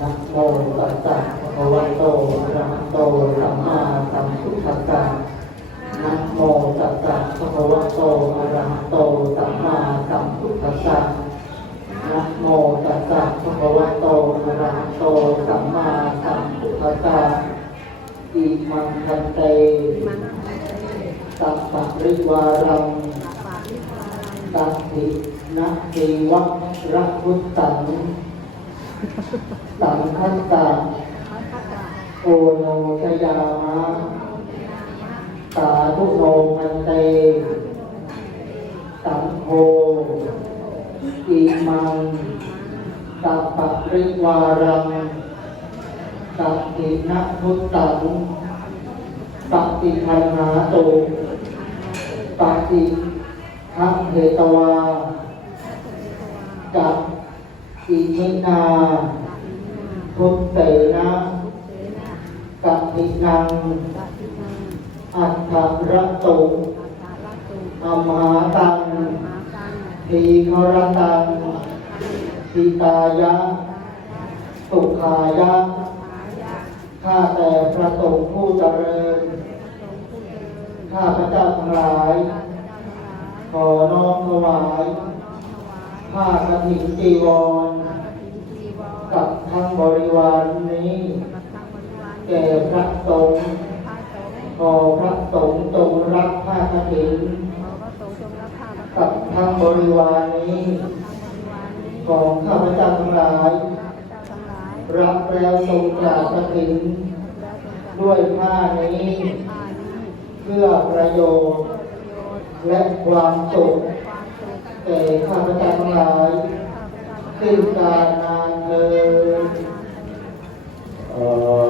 นะโมตัสสะภะคะวะโตอะระหะโตสัมมาสัมพุทธัสสะนะโมตัสสะภะคะวะโตอะระหะโตสัมมาสัมพุทธัสสะนะโมตัสสะภะคะวะโตอะระหะโตสัมมาสัมพุทธัสสะอิมังคันเตสัพพะริวารังตัสสินะเทวะระพุตตัง สังคัสสะโอโนชยามะสาธุโนมันเตสังโฆอิมังสัพพะริวารังตัสสินะพุตตังปฏิคันหาตุปฏิทัพเหตวากับ อิมินาทุเตนะกับอินัง อัตถรตุอมหาตังทีครตังทิตายะ สุขายะ ข้าแต่พระสงฆ์ผู้เจริญ ข้าพระเจ้าทั้งหลาย ขอน้อมถวาย ผ้ากฐินจีวร กับทั้งบริวารนี้ แก่พระสงฆ์ขอพระสงฆ์จงรับผ้ากฐินกับทั้งบริวารนี้ ของข้าพเจ้าทั้งหลาย รับแล้วทรงกราบกฐินด้วยผ้านี้ เพื่อประโยชน์ และความสุข ก่ข้าพเจ้าทั้งหลายขึ้นการนานเลยเอ่อ